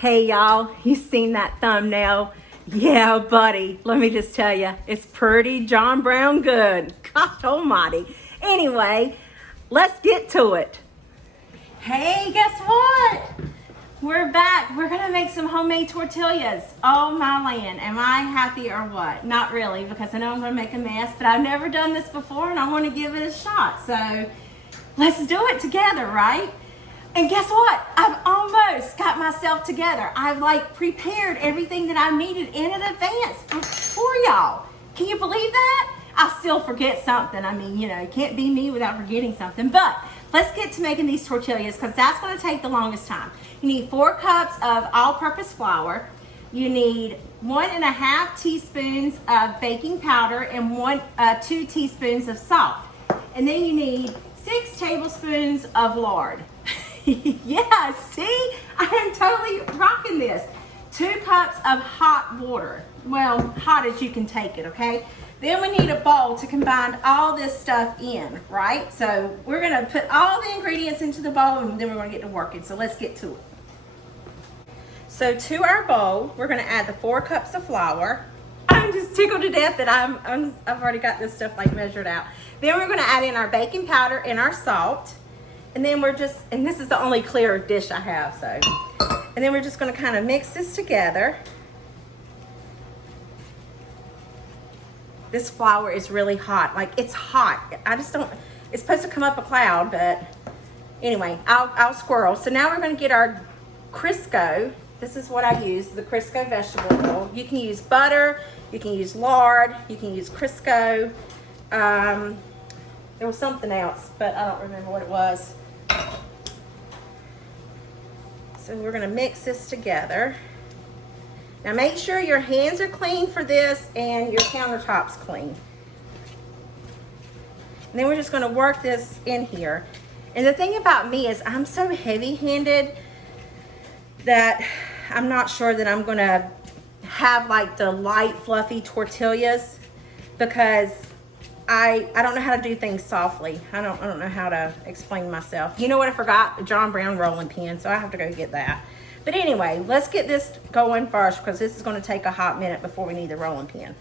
Hey y'all, you seen that thumbnail? Yeah, buddy, let me just tell you, it's pretty John Brown good. Gosh almighty. Anyway, let's get to it. Hey, guess what? We're back. We're gonna make some homemade tortillas. Oh my land, am I happy or what? Not really, because I know I'm gonna make a mess, but I've never done this before and I wanna give it a shot. So let's do it together, right? And guess what? I've almost got myself together. I've like prepared everything that I needed in advance for y'all. Can you believe that? I still forget something. I mean, you know, it can't be me without forgetting something. But let's get to making these tortillas because that's going to take the longest time. You need 4 cups of all-purpose flour. You need 1.5 teaspoons of baking powder and 2 teaspoons of salt. And then you need 6 tablespoons of lard. Yeah, see, I am totally rocking this. 2 cups of hot water. Well, hot as you can take it, okay? Then we need a bowl to combine all this stuff in, right? So we're gonna put all the ingredients into the bowl and then we're gonna get to working. So let's get to it. So to our bowl, we're gonna add the 4 cups of flour. I'm just tickled to death that I've already got this stuff like measured out. Then we're gonna add in our baking powder and our salt. And then and this is the only clear dish I have, so. And then we're just gonna kind of mix this together. This flour is really hot, like it's hot. It's supposed to come up a cloud, but anyway, I'll squirrel. So now we're gonna get our Crisco. This is what I use, the Crisco vegetable oil. You can use butter, you can use lard, you can use Crisco. There was something else, but I don't remember what it was. So we're gonna mix this together. Now make sure your hands are clean for this and your countertop's clean. And then we're just gonna work this in here. And the thing about me is I'm so heavy-handed that I'm not sure that I'm gonna have like the light, fluffy tortillas because I don't know how to do things softly. I don't know how to explain myself. You know what I forgot? The John Brown rolling pin, so I have to go get that. But anyway, let's get this going first because this is going to take a hot minute before we need the rolling pin.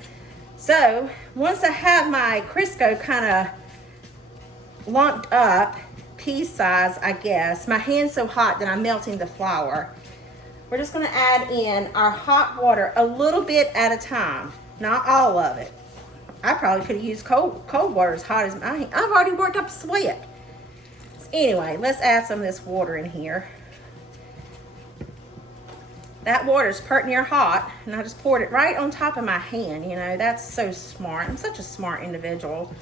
So once I have my Crisco kind of lumped up, pea size, I guess. My hand's so hot that I'm melting the flour. We're just going to add in our hot water a little bit at a time, not all of it. I probably could have used cold water as hot as my hand. I've already worked up a sweat. So anyway, let's add some of this water in here. That water's pert near hot, and I just poured it right on top of my hand. You know, that's so smart. I'm such a smart individual.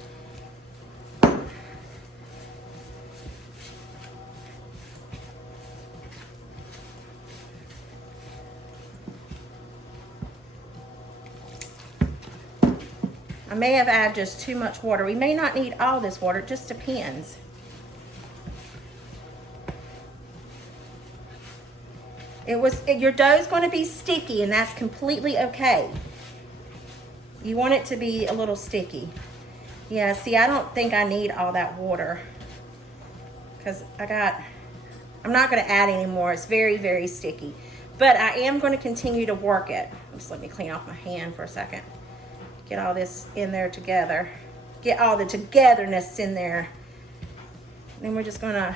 I may have added just too much water. We may not need all this water, it just depends. Your dough's going to be sticky and that's completely okay. You want it to be a little sticky. Yeah, see, I don't think I need all that water because I'm not going to add any more. It's very, very sticky. But I am going to continue to work it. Just let me clean off my hand for a second. Get all this in there together. Get all the togetherness in there. Then we're just gonna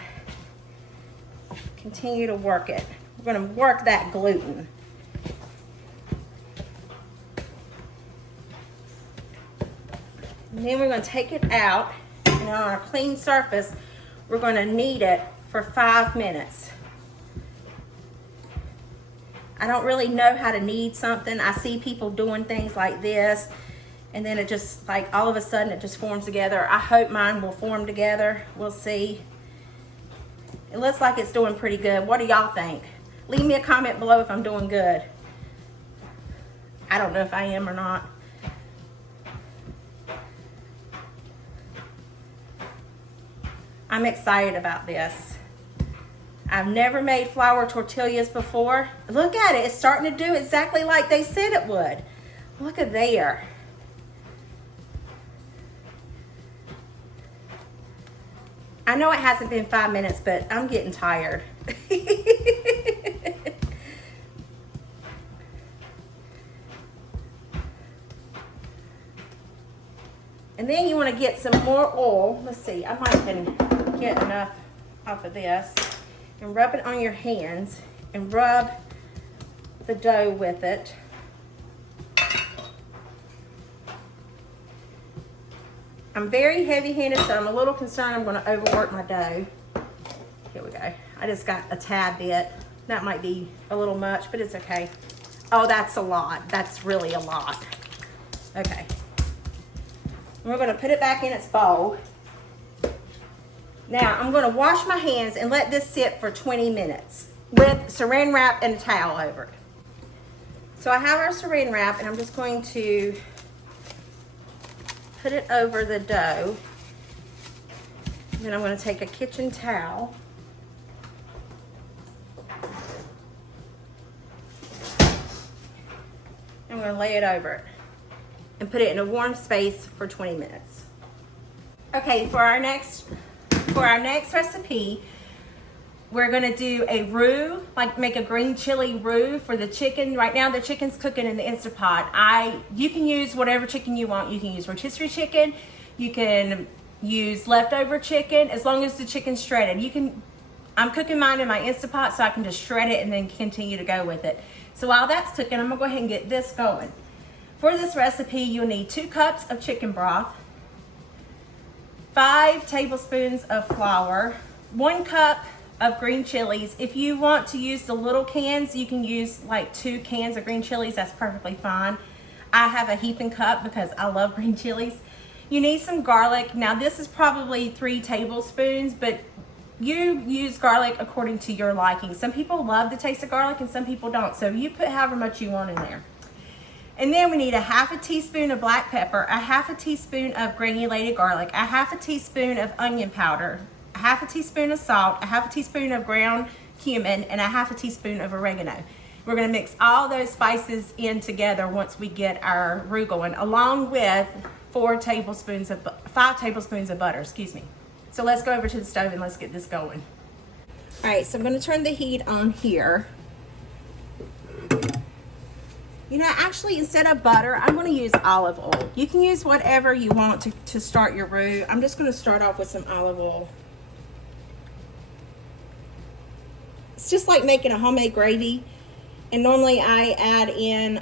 continue to work it. We're gonna work that gluten. And then we're gonna take it out, and on a clean surface, we're gonna knead it for 5 minutes. I don't really know how to knead something. I see people doing things like this, and then it just, like, all of a sudden it just forms together. I hope mine will form together. We'll see. It looks like it's doing pretty good. What do y'all think? Leave me a comment below if I'm doing good. I don't know if I am or not. I'm excited about this. I've never made flour tortillas before. Look at it. It's starting to do exactly like they said it would. Look at there. I know it hasn't been 5 minutes, but I'm getting tired. And then you want to get some more oil. Let's see, I might can get enough off of this. And rub it on your hands and rub the dough with it. I'm very heavy-handed, so I'm a little concerned I'm going to overwork my dough. Here we go. I just got a tad bit. That might be a little much, but it's okay. Oh, that's a lot. That's really a lot. Okay. We're going to put it back in its bowl. Now, I'm going to wash my hands and let this sit for 20 minutes with saran wrap and a towel over it. So I have our saran wrap, and I'm just going to put it over the dough. And then I'm going to take a kitchen towel. I'm going to lay it over it and put it in a warm space for 20 minutes. Okay, for our next recipe, we're gonna do a roux, like make a green chili roux for the chicken. Right now the chicken's cooking in the Instant Pot. You can use whatever chicken you want. You can use rotisserie chicken, you can use leftover chicken, as long as the chicken's shredded. I'm cooking mine in my Instant Pot so I can just shred it and then continue to go with it. So while that's cooking, I'm gonna go ahead and get this going. For this recipe, you'll need 2 cups of chicken broth, 5 tablespoons of flour, 1 cup of green chilies. If you want to use the little cans, you can use like 2 cans of green chilies. That's perfectly fine. I have a heaping cup because I love green chilies. You need some garlic. Now this is probably 3 tablespoons, but you use garlic according to your liking. Some people love the taste of garlic and some people don't. So you put however much you want in there. And then we need a 1/2 teaspoon of black pepper, a 1/2 teaspoon of granulated garlic, a 1/2 teaspoon of onion powder, a 1/2 teaspoon of salt, a 1/2 teaspoon of ground cumin, and a 1/2 teaspoon of oregano. We're gonna mix all those spices in together once we get our roux going, along with 5 tablespoons of butter, excuse me. So let's go over to the stove and let's get this going. All right, so I'm gonna turn the heat on here. You know, actually, instead of butter, I'm going to use olive oil. You can use whatever you want to start your roux. I'm just going to start off with some olive oil. It's just like making a homemade gravy. And normally I add in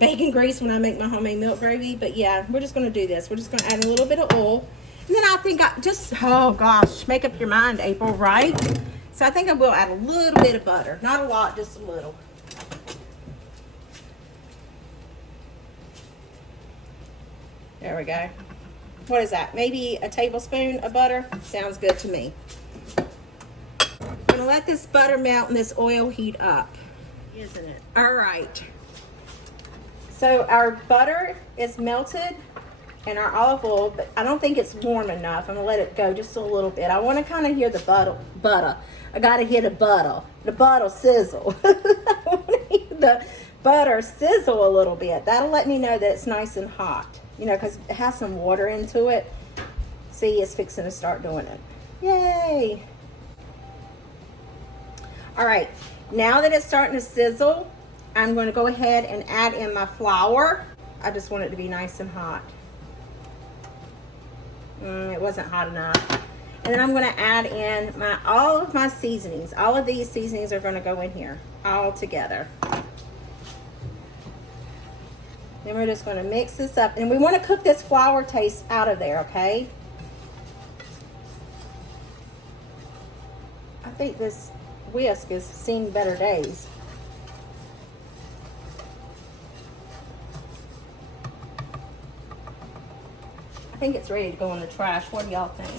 bacon grease when I make my homemade milk gravy. But yeah, we're just going to do this. We're just going to add a little bit of oil. And then I think oh gosh, make up your mind, April, right? So I think I will add a little bit of butter. Not a lot, just a little. There we go. What is that? Maybe a tablespoon of butter? Sounds good to me. I'm gonna let this butter melt and this oil heat up. Isn't it? All right. So our butter is melted and our olive oil, but I don't think it's warm enough. I'm gonna let it go just a little bit. I wanna kind of hear the butter. I gotta hear the butter sizzle. I wanna hear the butter sizzle a little bit. That'll let me know that it's nice and hot. You know, because it has some water into it. See, it's fixing to start doing it. Yay! All right, now that it's starting to sizzle, I'm going to go ahead and add in my flour. I just want it to be nice and hot. It wasn't hot enough. And then I'm going to add in all of my seasonings. All of these seasonings are going to go in here all together. Then we're just going to mix this up. And we want to cook this flour taste out of there, okay? I think this whisk has seen better days. I think it's ready to go in the trash. What do y'all think?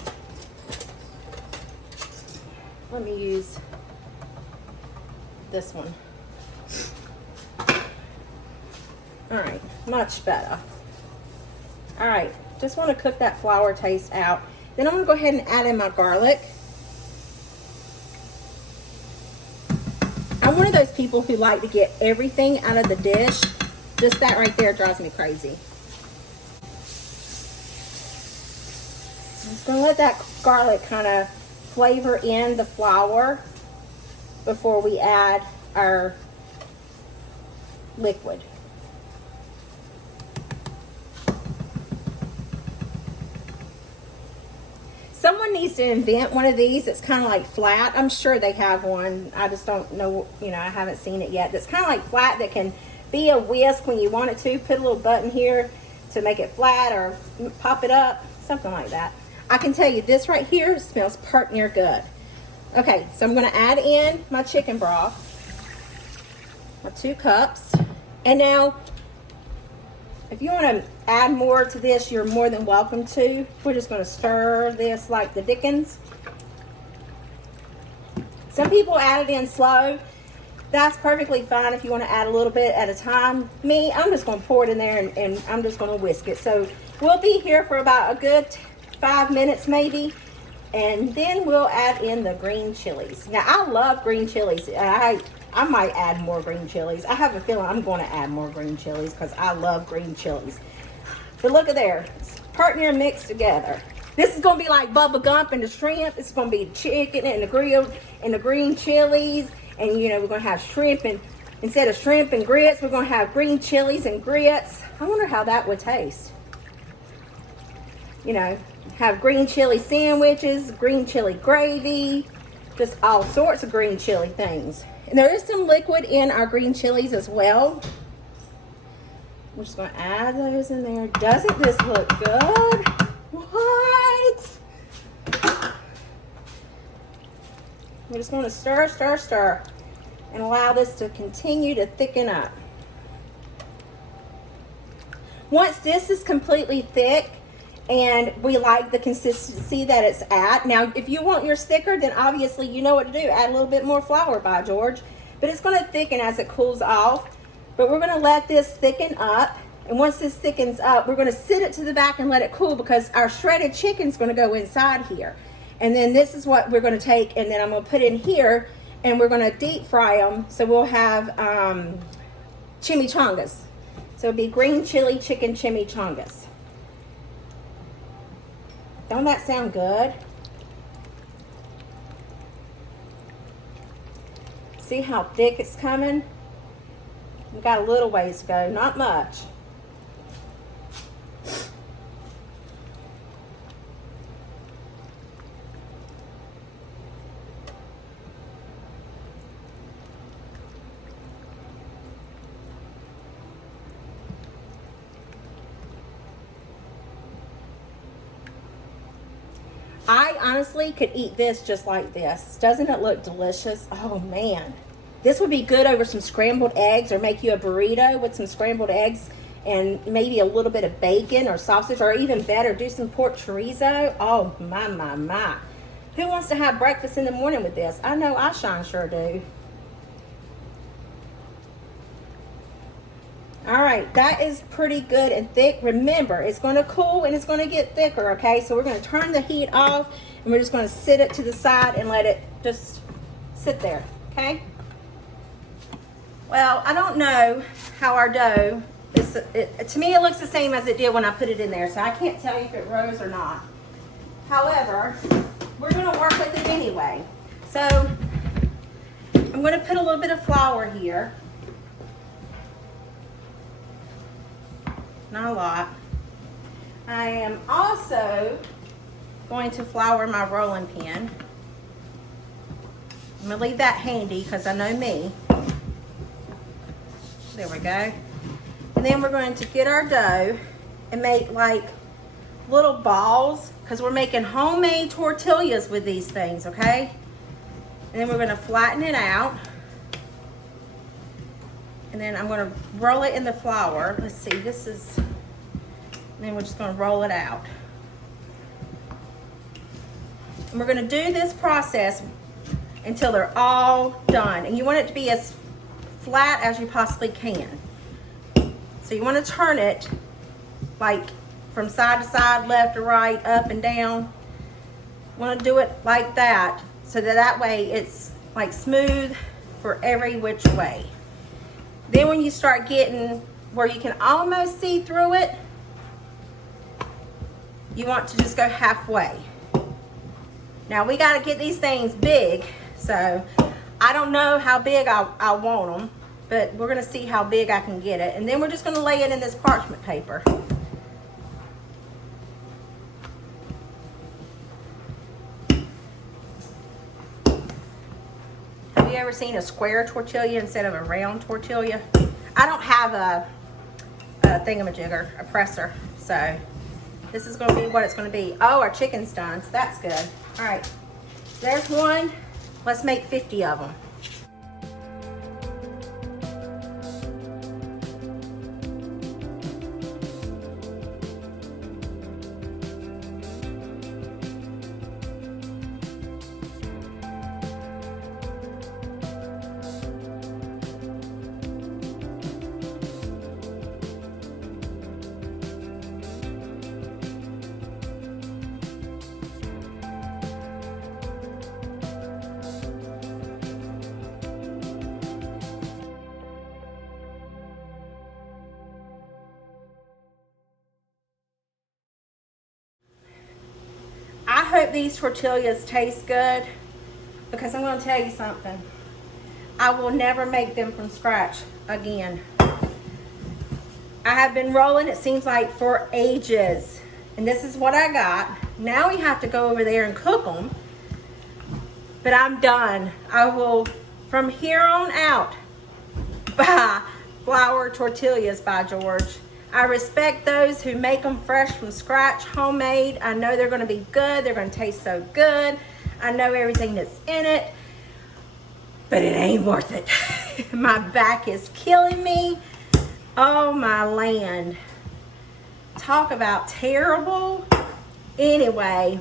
Let me use this one. All right, much better. All right, just want to cook that flour taste out. Then I'm going to go ahead and add in my garlic. I'm one of those people who like to get everything out of the dish. Just that right there drives me crazy. I'm just going to let that garlic kind of flavor in the flour before we add our liquid. Someone needs to invent one of these that's kind of like flat. I'm sure they have one. I just don't know, you know, I haven't seen it yet. That's kind of like flat that can be a whisk when you want it to. Put a little button here to make it flat or pop it up, something like that. I can tell you this right here smells pert near good. Okay, so I'm going to add in my chicken broth, my 2 cups. And now, if you want to add more to this, you're more than welcome to. We're just going to stir this like the dickens. Some people add it in slow. That's perfectly fine if you want to add a little bit at a time. Me, I'm just going to pour it in there and I'm just going to whisk it. So we'll be here for about a good 5 minutes maybe. And then we'll add in the green chilies. Now, I love green chilies. I might add more green chilies. I have a feeling I'm going to add more green chilies because I love green chilies. But look at there. It's partner mixed together. This is going to be like Bubba Gump and the shrimp. It's going to be the chicken and the grilled and the green chilies. And, you know, we're going to have shrimp, and instead of shrimp and grits, we're going to have green chilies and grits. I wonder how that would taste. You know, have green chili sandwiches, green chili gravy, just all sorts of green chili things. And there is some liquid in our green chilies as well. We're just going to add those in there. Doesn't this look good? What? We're just going to stir, stir, stir, and allow this to continue to thicken up. Once this is completely thick, and we like the consistency that it's at. Now, if you want yours thicker, then obviously you know what to do. Add a little bit more flour, by George. But it's going to thicken as it cools off. But we're going to let this thicken up. And once this thickens up, we're going to sit it to the back and let it cool because our shredded chicken is going to go inside here. And then this is what we're going to take, and then I'm going to put in here, and we're going to deep fry them. So we'll have chimichangas. So it'll be green chili chicken chimichangas. Don't that sound good? See how thick it's coming? We've got a little ways to go, not much. I honestly could eat this just like this. Doesn't it look delicious? Oh man. This would be good over some scrambled eggs, or make you a burrito with some scrambled eggs and maybe a little bit of bacon or sausage, or even better, do some pork chorizo. Oh my, my, my. Who wants to have breakfast in the morning with this? I know I sure do. All right, that is pretty good and thick. Remember, it's going to cool and it's going to get thicker, okay? So we're going to turn the heat off, and we're just going to sit it to the side and let it just sit there, okay? Well, I don't know how our dough is. To me, it looks the same as it did when I put it in there, so I can't tell you if it rose or not. However, we're going to work with it anyway. So I'm going to put a little bit of flour here. Not a lot. I am also going to flour my rolling pin. I'm going to leave that handy because I know me. There we go. And then we're going to get our dough and make like little balls, because we're making homemade tortillas with these things, okay? And then we're going to flatten it out. And then I'm going to roll it in the flour. Let's see, this is, and then we're just going to roll it out. And we're going to do this process until they're all done. And you want it to be as flat as you possibly can. So you want to turn it like from side to side, left to right, up and down. You want to do it like that, so that way it's like smooth for every which way. Then when you start getting where you can almost see through it, you want to just go halfway. Now we got to get these things big, so I don't know how big I want them, but we're going to see how big I can get it. And then we're just going to lay it in this parchment paper. ever seen a square tortilla instead of a round tortilla? I don't have a thingamajigger, a presser, so this is going to be what it's going to be. Oh, our chicken's done, so that's good. All right, there's one. Let's make 50 of them. I hope these tortillas taste good, because I'm going to tell you something. I will never make them from scratch again. I have been rolling, it seems like, for ages. And this is what I got. Now we have to go over there and cook them. But I'm done. I will, from here on out, buy flour tortillas by George. I respect those who make them fresh from scratch, homemade. I know they're gonna be good. They're gonna taste so good. I know everything that's in it, but it ain't worth it. My back is killing me. Oh my land. Talk about terrible. Anyway,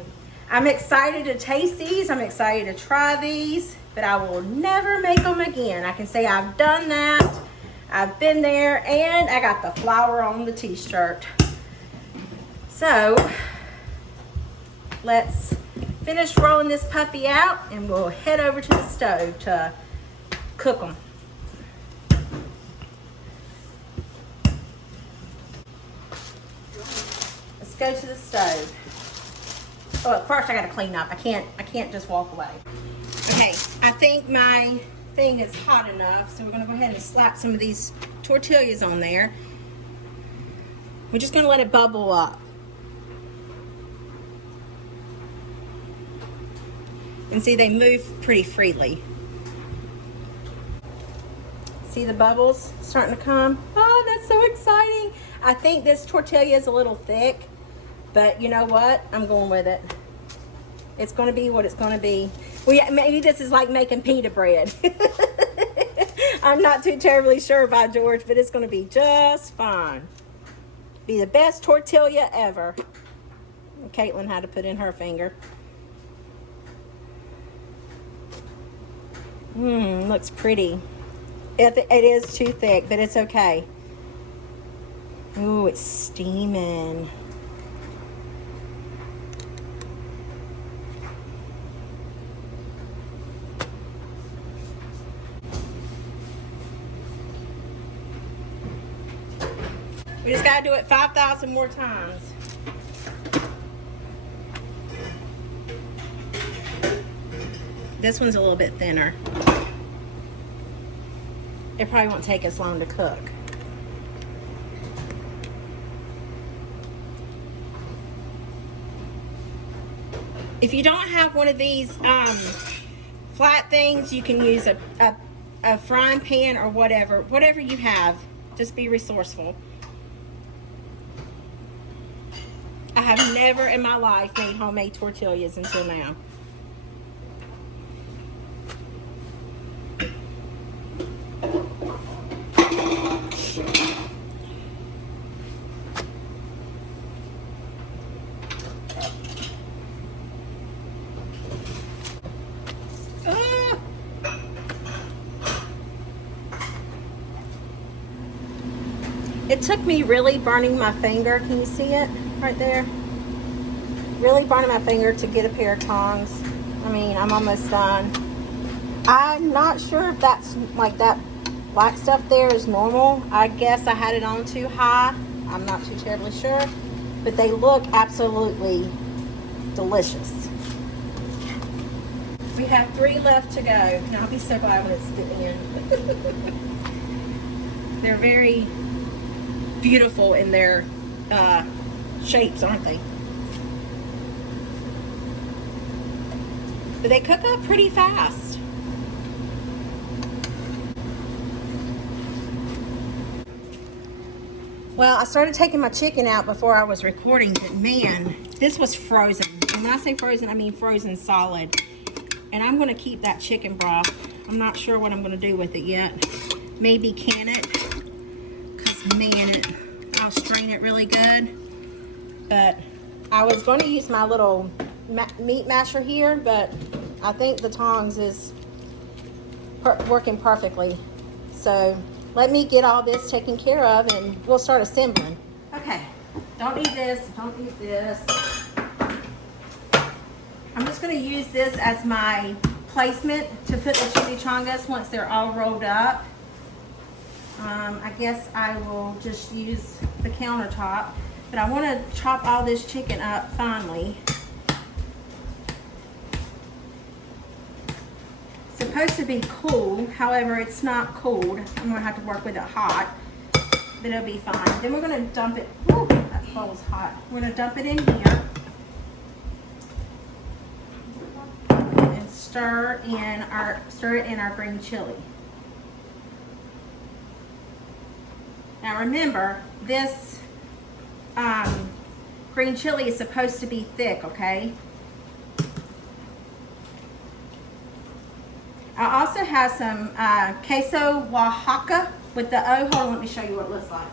I'm excited to taste these. I'm excited to try these, but I will never make them again. I can say I've done that. I've been there, and I got the flour on the t-shirt. So let's finish rolling this puppy out, and we'll head over to the stove to cook them. Let's go to the stove. Oh, first I gotta clean up. I can't just walk away. Okay, I think my thing is hot enough, so we're gonna go ahead and slap some of these tortillas on there. We're just gonna let it bubble up. And see, they move pretty freely. See the bubbles starting to come? Oh, that's so exciting. I think this tortilla is a little thick, but you know what? I'm going with it. It's gonna be what it's gonna be. Well, yeah, maybe this is like making pita bread. I'm not too terribly sure by George, but it's gonna be just fine. Be the best tortilla ever. Caitlin had to put in her finger. Looks pretty. It is too thick, but it's okay. Ooh, it's steaming. We just gotta do it 5,000 more times. This one's a little bit thinner. It probably won't take as long to cook. If you don't have one of these flat things, you can use a frying pan or whatever you have. Just be resourceful. I have never in my life made homemade tortillas until now. It took me really burning my finger. Can you see it right there? Really burning my finger to get a pair of tongs. I mean, I'm almost done. I'm not sure if that's like that black stuff there is normal. I guess I had it on too high. I'm not too terribly sure. But they look absolutely delicious. We have 3 left to go. And I'll be so glad when it's the end. They're very beautiful in their shapes, aren't they? But they cook up pretty fast. Well, I started taking my chicken out before I was recording, but man, this was frozen. And when I say frozen, I mean frozen solid. And I'm gonna keep that chicken broth. I'm not sure what I'm gonna do with it yet. Maybe can it, because man, I'll strain it really good. But I was gonna use my little meat masher here, but I think the tongs is working perfectly. So let me get all this taken care of and we'll start assembling. Okay, don't need this, don't need this. I'm just gonna use this as my placement to put the chimichangas once they're all rolled up. I guess I will just use the countertop, but I wanna chop all this chicken up finely. Supposed to be cool, however it's not cooled. I'm gonna have to work with it hot, but it'll be fine. Then we're gonna dump it. Woo, that bowl's hot. We're gonna dump it in here and stir it in our green chili. Now remember, this green chili is supposed to be thick, okay? I also have some queso Oaxaca with the O. Hold on, let me show you what it looks like.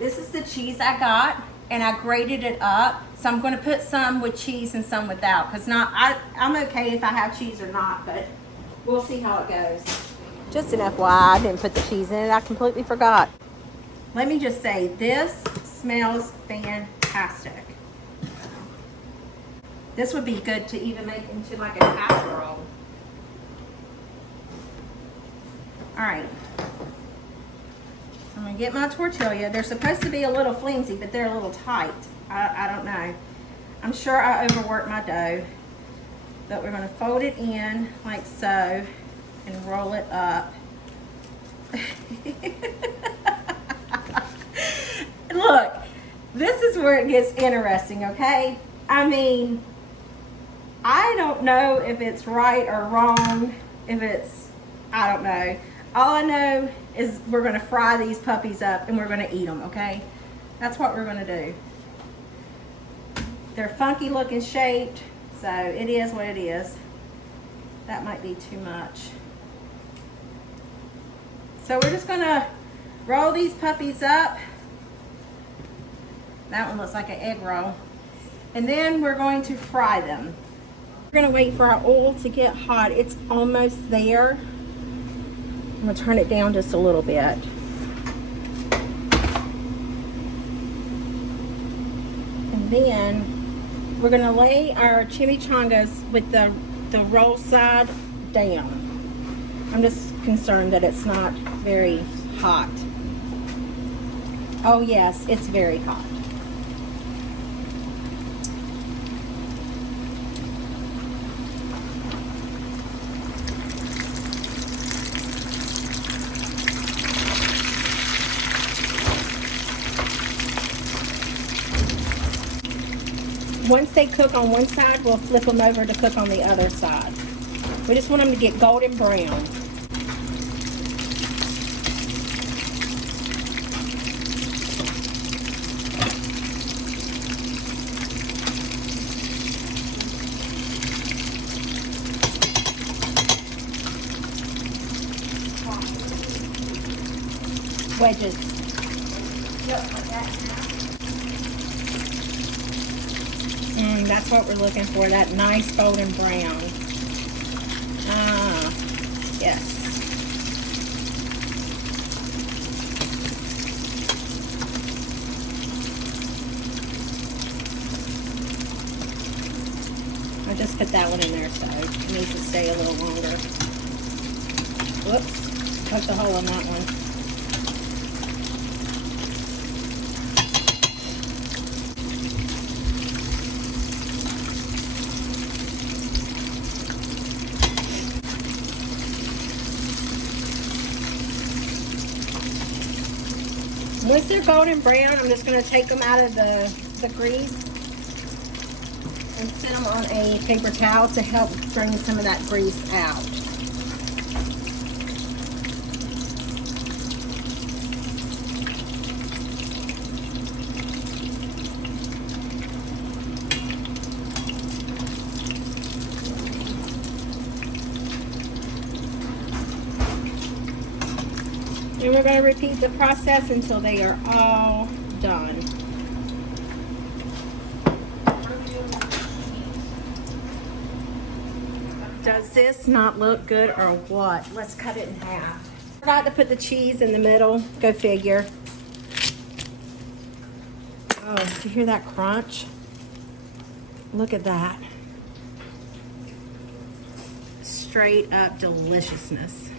This is the cheese I got, and I grated it up. So I'm going to put some with cheese and some without, because I'm okay if I have cheese or not, but we'll see how it goes. Just an FYI, I didn't put the cheese in it. I completely forgot. Let me just say, this smells fantastic. This would be good to even make into like a casserole. All right, so I'm gonna get my tortilla. They're supposed to be a little flimsy, but they're a little tight. I don't know. I'm sure I overworked my dough, but we're gonna fold it in like so and roll it up. Look, this is where it gets interesting, okay? I mean, I don't know if it's right or wrong, I don't know. All I know is we're gonna fry these puppies up and we're gonna eat them, okay? That's what we're gonna do. They're funky looking shaped, so it is what it is. That might be too much. So we're just gonna roll these puppies up. That one looks like an egg roll. And then we're going to fry them. We're gonna wait for our oil to get hot. It's almost there. I'm gonna turn it down just a little bit. And then we're gonna lay our chimichangas with the roll side down. I'm just concerned that it's not very hot. Oh yes, it's very hot. Once they cook on one side, we'll flip them over to cook on the other side. We just want them to get golden brown. Wedges. Yep, like that. That's what we're looking for, that nice golden brown. Ah, yes. I just put that one in there, so it needs to stay a little longer. Whoops, poked a hole in that one. Once they're golden brown, I'm just going to take them out of the grease and sit them on a paper towel to help bring some of that grease out. And we're going to repeat the process until they are all done. Does this not look good or what? Let's cut it in half. Forgot to put the cheese in the middle. Go figure. Oh, do you hear that crunch? Look at that. Straight up deliciousness.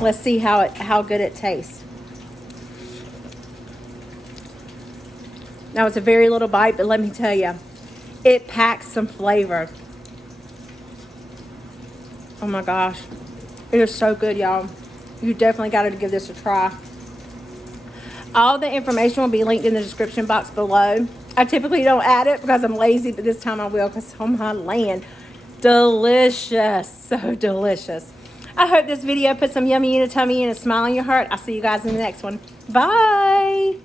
Let's see how good it tastes. Now it's a very little bite, but let me tell you, it packs some flavor. Oh my gosh. It is so good, y'all. You definitely got to give this a try. All the information will be linked in the description box below. I typically don't add it because I'm lazy, but this time I will because, oh my land, delicious. So delicious. I hope this video put some yummy in your tummy and a smile on your heart. I'll see you guys in the next one. Bye.